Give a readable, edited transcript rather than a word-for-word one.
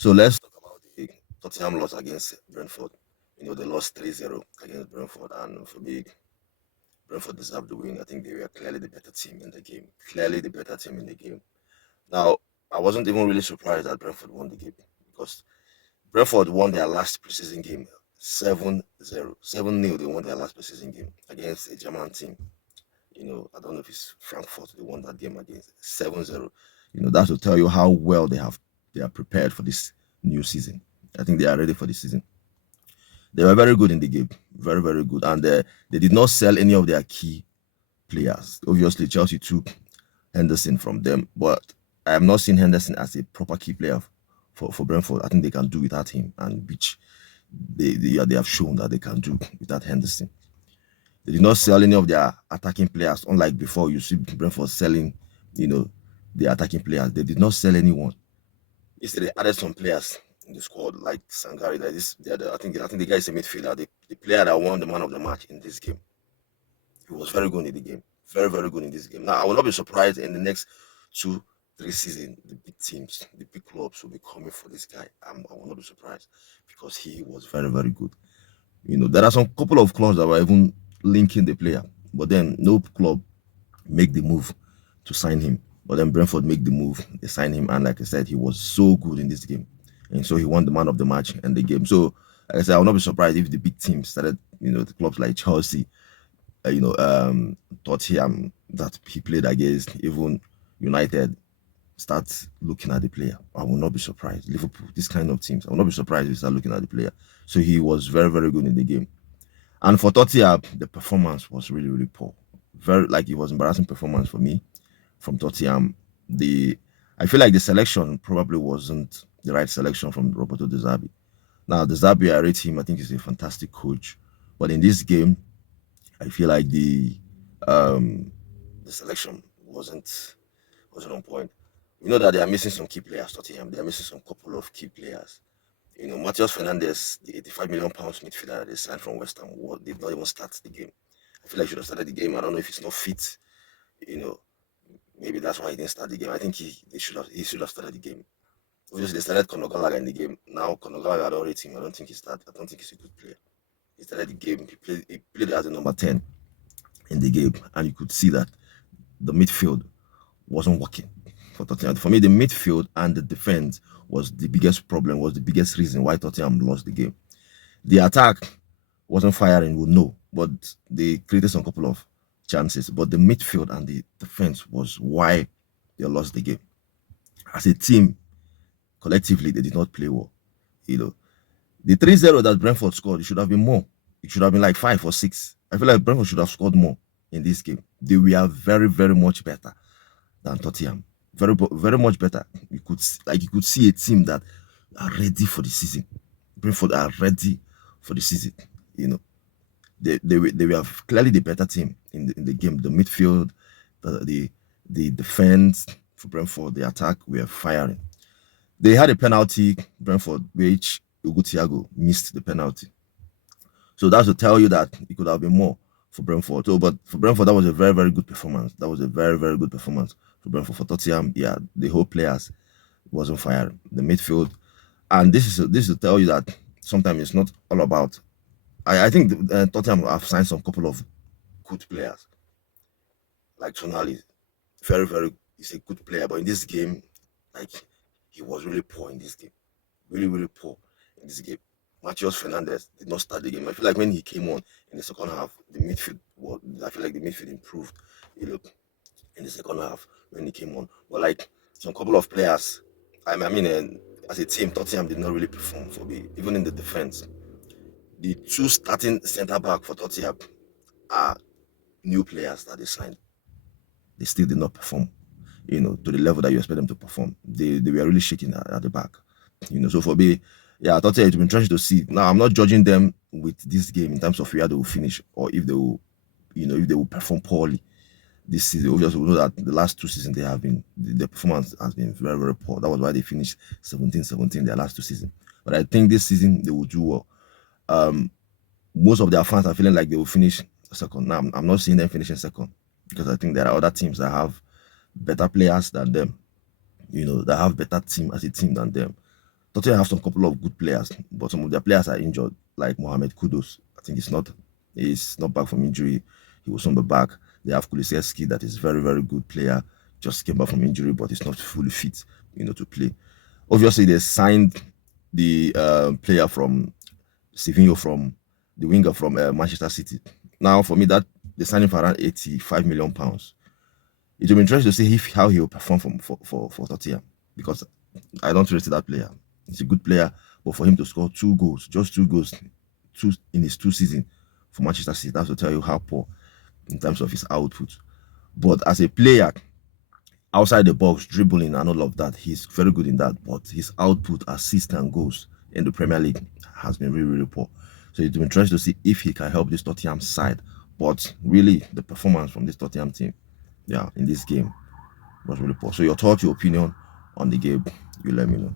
So let's talk about the Tottenham loss against Brentford. They lost 3-0 against Brentford, and for me, Brentford deserved the win. I think they were clearly the better team in the game. Clearly the better team in the game. Now, I wasn't even really surprised that Brentford won the game because Brentford won their last preseason game 7-0. 7-0, they won their last preseason game against a German team. I don't know if it's Frankfurt they won that game against 7-0. That will tell you how well they are prepared for this new season. I think they are ready for the season. They were very good in the game, very very good, and they did not sell any of their key players. Obviously, Chelsea took Henderson from them, but I am not seeing Henderson as a proper key player for Brentford. I think they can do without him, and which they have shown that they can do without Henderson. They did not sell any of their attacking players, unlike before. You see Brentford selling, you know, the attacking players. They did not sell anyone. Instead, they added some players in the squad, like Sangari. I think the guy is a midfielder. The player that won the man of the match in this game. He was very good in the game. Very, very good in this game. Now, I will not be surprised in the next 2, 3 seasons, the big teams, the big clubs will be coming for this guy. I will not be surprised because he was very, very good. There are some couple of clubs that were even linking the player, but then no club make the move to sign him. But then Brentford make the move, they sign him, and like I said, he was so good in this game, and so he won the man of the match and the game. So, like I said, I will not be surprised if the big teams started, the clubs like Chelsea, Tottenham that he played against, even United, start looking at the player. I will not be surprised. Liverpool, this kind of teams, I will not be surprised if you start looking at the player. So he was very, very good in the game. And for Tottenham, the performance was really, really poor. Very like it was embarrassing performance for me from Tottenham. I feel like the selection probably wasn't the right selection from Roberto De Zerbi. Now, De Zerbi, I rate him. I think he's a fantastic coach. But in this game, I feel like the selection wasn't on point. We know that they are missing some key players. Tottenham, they are missing some couple of key players. Matheus Fernandes, the 85 million pounds midfielder that they signed from West Ham, did not even start the game. I feel like he should have started the game. I don't know if he's not fit. You know, maybe that's why he didn't start the game. I think he should have started the game. Obviously, they started Conor Gallagher in the game. Now Conor Gallagher, I don't rate him. I don't think he started. I don't think he's a good player. He started the game. He played as a number 10 in the game, and you could see that the midfield wasn't working for Tottenham. For me, the midfield and the defense was the biggest problem, was the biggest reason why Tottenham lost the game. The attack wasn't firing, we know, but they created some couple of chances. But the midfield and the defense was why they lost the game. As a team, collectively, they did not play well. You know, the 3-0 that Brentford scored, it should have been more. It should have been like 5 or 6. I feel like Brentford should have scored more in this game. They were very, very much better than Tottenham. Very, very much better. You could see a team that are ready for the season. Brentford are ready for the season. You know, they were clearly the better team in the game. The midfield, the defense for Brentford, the attack were firing. They had a penalty, Brentford, which Ugo Thiago missed the penalty. So that's to tell you that it could have been more for Brentford. So, but for Brentford, that was a very, very good performance. That was a very, very good performance for Brentford. For Tottenham, yeah, the whole players wasn't firing. The midfield, and this is to tell you that sometimes it's not all about. I think Tottenham have signed some couple of good players, like Tonali. Very, very, he's a good player, but in this game, like he was really poor in this game. Really, really poor in this game. Matheus Fernandes did not start the game. I feel like when he came on in the second half, the midfield, I feel like the midfield improved, in the second half when he came on. But like some couple of players, I mean, as a team, Tottenham did not really perform for me, even in the defense. The two starting centre back for Tottenham are new players that they signed. They still did not perform, to the level that you expect them to perform. They were really shaking at the back. So for me, yeah, I thought it would be interesting to see. Now I'm not judging them with this game in terms of where they will finish or if they will, if they will perform poorly this season. Obviously, we know that the last 2 seasons they have been the performance has been very, very poor. That was why they finished 17-17 their last 2 seasons. But I think this season they will do well. Most of their fans are feeling like they will finish second. Now I'm not seeing them finishing second because I think there are other teams that have better players than them. That have better team as a team than them. Tottenham have some couple of good players, but some of their players are injured, like Mohamed Kudus. I think he's not back from injury. He was on the back. They have Kulisevsky, that is very, very good player. Just came back from injury, but he's not fully fit, to play. Obviously, they signed the player from Savinho, from the winger from Manchester City. Now, for me, that they signed him for around 85 million pounds. It will be interesting to see how he will perform for Tottenham, because I don't rate that player. He's a good player, but for him to score 2 goals, just 2 goals, two in his 2 seasons for Manchester City, that's to tell you how poor in terms of his output. But as a player, outside the box, dribbling and all of that, he's very good in that. But his output, assists and goals in the Premier League has been really, really poor. So it's been interesting to see if he can help this Tottenham side. But really, the performance from this Tottenham team, yeah, in this game was really poor. So your thought, your opinion on the game, you let me know.